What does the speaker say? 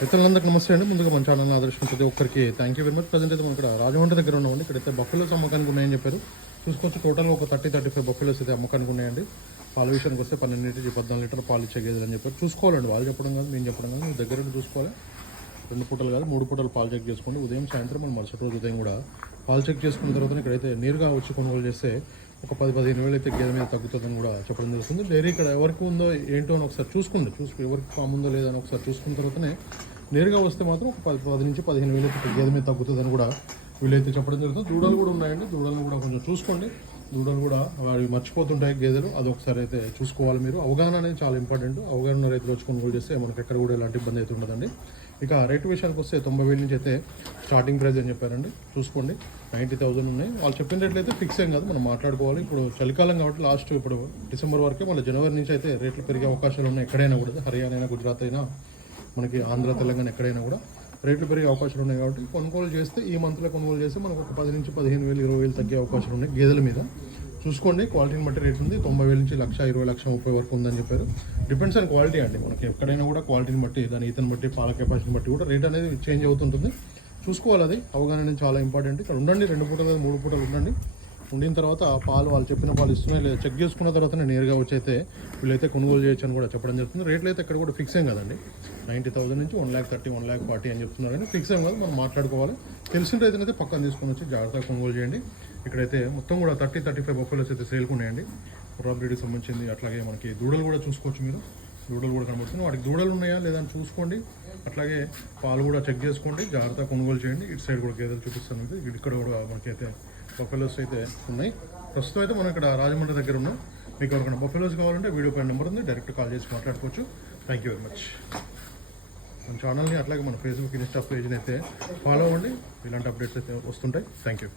రైతులందరికీ నమస్తే అండి. ముందుగా మన ఛానల్ని ఆదర్శించిన ప్రతి ఒక్కరికి thank you very much present అయితే మనం ఇక్కడ రాజమండ్రి దగ్గర ఉన్నామండి. ఇక్కడైతే బఫెలోస్ అమ్మకానికి ఉన్నాయని చెప్పారు. చూసుకోవచ్చు టోటల్గా ఒక థర్టీ థర్టీ ఫైవ్ బఫెలోస్ అయితే అమ్మకానికి ఉన్నాయండి. పాల విషయానికి వస్తే పన్నెండు లీటర్ పద్నాలుగు లీటర్ పాలు ఇచ్చే గేదెలు అని చెప్పారు. చూసుకోవాలండి. వాళ్ళు చెప్పడం కాదు మేము చెప్పడం కాదు. మీ దగ్గర చూసుకోవాలి. రెండు పూటలు కాదు మూడు పూటలు పాలు చెక్ చేసుకోండి. ఉదయం సాయంత్రం మనం మరుసటి రోజు ఉదయం కూడా పాలు చెక్ చేసుకున్న తర్వాత ఇక్కడైతే నేరుగా వచ్చి కొనుగోలు చేస్తే ఒక పది పదిహేను వేలు అయితే గేదె మీద తగ్గుతుందని కూడా చెప్పడం జరుగుతుంది. డైరీ ఇక్కడ ఎవరికి ఉందో ఏంటో అని ఒకసారి చూసుకోండి. చూసుకు ఎవరికి ఫామ్ ఉందో లేదో అని ఒకసారి చూసుకున్న తర్వాతనే నేరుగా వస్తే మాత్రం ఒక పది పది నుంచి పదిహేను వేలు అయితే గేదె మీద తగ్గుతుందని కూడా వీళ్ళైతే చెప్పడం జరుగుతుంది. దూడలు కూడా ఉన్నాయండి. దూడలను కూడా కొంచెం చూసుకోండి. దూడలు కూడా అవి మర్చిపోతుంటాయి గేదెలు. అది ఒకసారి అయితే చూసుకోవాలి మీరు. అవగాహన అనేది చాలా ఇంపార్టెంట్. అవగాహన రైతులు వచ్చి కొనుగోలు చేస్తే మనకి ఎక్కడ కూడా ఎలాంటి ఇబ్బంది అయితే ఉండదండి. ఇక రేటు విషయానికి వస్తే తొంభై వేల నుంచి అయితే స్టార్టింగ్ ప్రైస్ అని చెప్పారండి? చూసుకోండి. నైంటీ థౌసండ్ ఉన్నాయి. వాళ్ళు చెప్పిన రేట్లు అయితే ఫిక్స్ ఏం కాదు. మనం మాట్లాడుకోవాలి. ఇప్పుడు చలికాలం కాబట్టి లాస్ట్ ఇప్పుడు డిసెంబర్ వరకే మళ్ళీ జనవరి నుంచి అయితే రేట్లు పెరిగే అవకాశాలు ఉన్నాయి ఎక్కడైనా కూడా. హర్యానా అయినా గుజరాత్ అయినా మనకి ఆంధ్ర తెలంగాణ ఎక్కడైనా కూడా రేట్లు పెరిగే అవకాశాలు ఉన్నాయి కాబట్టి కొనుగోలు చేస్తే ఈ మంత్లో కొనుగోలు చేస్తే మనకు ఒక పది నుంచి పదిహేను వేలు ఇరవై వేలు తగ్గే అవకాశాలు ఉన్నాయి గేదెల మీద. చూసుకోండి. క్వాలిటీని బట్టి రేట్ ఉంది. తొంభై వేల నుంచి లక్ష ఇరవై లక్ష ముప్పై వరకు ఉందని చెప్పారు. డిపెండ్స్ ఆన్ క్వాలిటీ అండి. మనకి ఎక్కడైనా కూడా క్వాలిటీని బట్టి దాని ఈతని బట్టి పాల కెపాసిటీని బట్టి కూడా రేట్ అనేది చేంజ్ అవుతుంటుంది. చూసుకోవాలి అది అవగాహన అనేది చాలా ఇంపార్టెంట్. ఇక్కడ ఉండండి రెండు పూటలు మూడు పూటలు ఉండండి. ఉండిన తర్వాత పాలు వాళ్ళు చెప్పిన పాలు ఇస్తున్నాయి లేదా చెక్ చేసుకున్న తర్వాతనే నేరుగా వచ్చి అయితే వీళ్ళైతే కొనుగోలు చేయొచ్చు అని కూడా చెప్పడం జరుగుతుంది. రేట్లు అయితే ఇక్కడ కూడా ఫిక్స్ ఏం కదండి. నైంటీ థౌసండ్ నుంచి one lakh thirty one lakh forty అని చెప్తున్నారు కానీ ఫిక్స్ ఏం కాదు మనం మాట్లాడుకోవాలి. తెలిసిన రైతునైతే పక్కన తీసుకొని వచ్చి జాగ్రత్తగా కొనుగోలు చేయండి. ఇక్కడైతే మొత్తం కూడా థర్టీ థర్టీ ఫైవ్ బొక్కలు అయితే సేల్కి ఉన్నాయండి. కుర్రా బ్రీడ్కి సంబంధించింది అట్లాగే మనకి దూడలు కూడా చూసుకోవచ్చు మీరు. దూడలు కూడా కనబడుతుంది వాటికి దూడలు ఉన్నాయా లేదా అని చూసుకోండి. అట్లాగే పాలు కూడా చెక్ చేసుకోండి. జాగ్రత్తగా కొనుగోలు చేయండి. ఇటు సైడ్ కూడా గేదెలు చూపిస్తాను మీకు. ఇక్కడ కూడా మనకైతే బఫెలోస్ అయితే ఉన్నాయి. ప్రస్తుతం అయితే మనం ఇక్కడ రాజమండ్రి దగ్గర ఉన్నాం. మీకు ఎవరికైనా బఫెలోస్ కావాలంటే వీడియో పైన నెంబర్ ఉంది. డైరెక్ట్ కాల్ చేసి మాట్లాడుకోవచ్చు. థ్యాంక్ యూ వెరీ మచ్ మన ఛానల్ని అట్లాగే మన ఫేస్బుక్ ఇన్స్టా పేజ్ని అయితే ఫాలో అవ్వండి. ఇలాంటి అప్డేట్స్ అయితే వస్తుంటాయి. Thank you